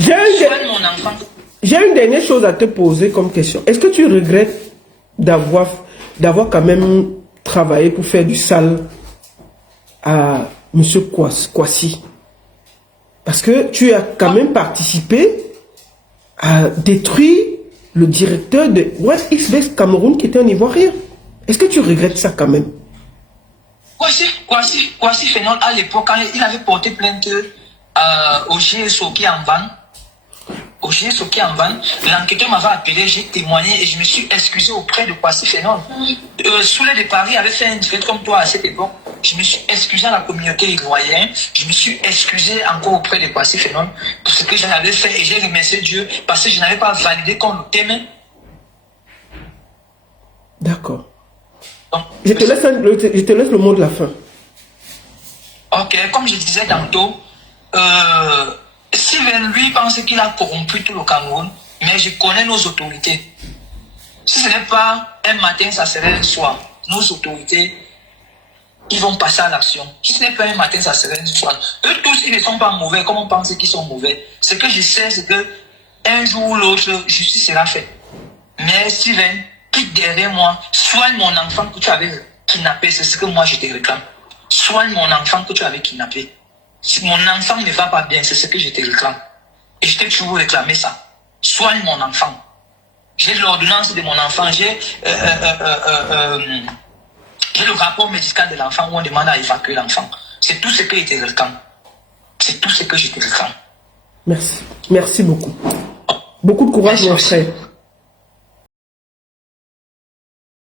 Soigne mon enfant. J'ai une dernière chose à te poser comme question. Est-ce que tu regrettes d'avoir quand même travaillé pour faire du sale à M. Kwasi? Parce que tu as quand même participé à détruire le directeur de West East Cameroun qui était un Ivoirien. Est-ce que tu regrettes ça quand même? Kwasi Fenol, à l'époque, quand il avait porté plainte au GSO qui est en vanne, l'enquêteur m'avait appelé, j'ai témoigné et je me suis excusé auprès de Kwasi Fenol. Soulé de Paris avait fait un direct comme toi à cette époque. Je me suis excusé à la communauté ivoirienne. Je me suis excusé encore auprès de Kwasi Fenol pour ce que j'avais fait et j'ai remercié Dieu parce que je n'avais pas validé qu'on le t'aimait. D'accord. Je te laisse le mot de la fin. Ok, comme je disais tantôt, Steven, lui, pense qu'il a corrompu tout le Cameroun, mais je connais nos autorités. Si ce n'est pas un matin, ça serait un soir. Nos autorités, ils vont passer à l'action. Si ce n'est pas un matin, ça serait un soir. Eux tous, ils ne sont pas mauvais, comme on pense qu'ils sont mauvais. Ce que je sais, c'est que un jour ou l'autre, justice sera faite. Mais Steven, quitte derrière moi, soigne mon enfant que tu avais kidnappé, c'est ce que moi je te réclame. Soigne mon enfant que tu avais kidnappé. Si mon enfant ne va pas bien, c'est ce que je te réclame. Et je t'ai toujours réclamé ça. Soigne mon enfant. J'ai l'ordonnance de mon enfant, j'ai le rapport médical de l'enfant où on demande à évacuer l'enfant. C'est tout ce que je te réclame. C'est tout ce que je te réclame. Merci. Merci beaucoup. Beaucoup de courage, mon frère.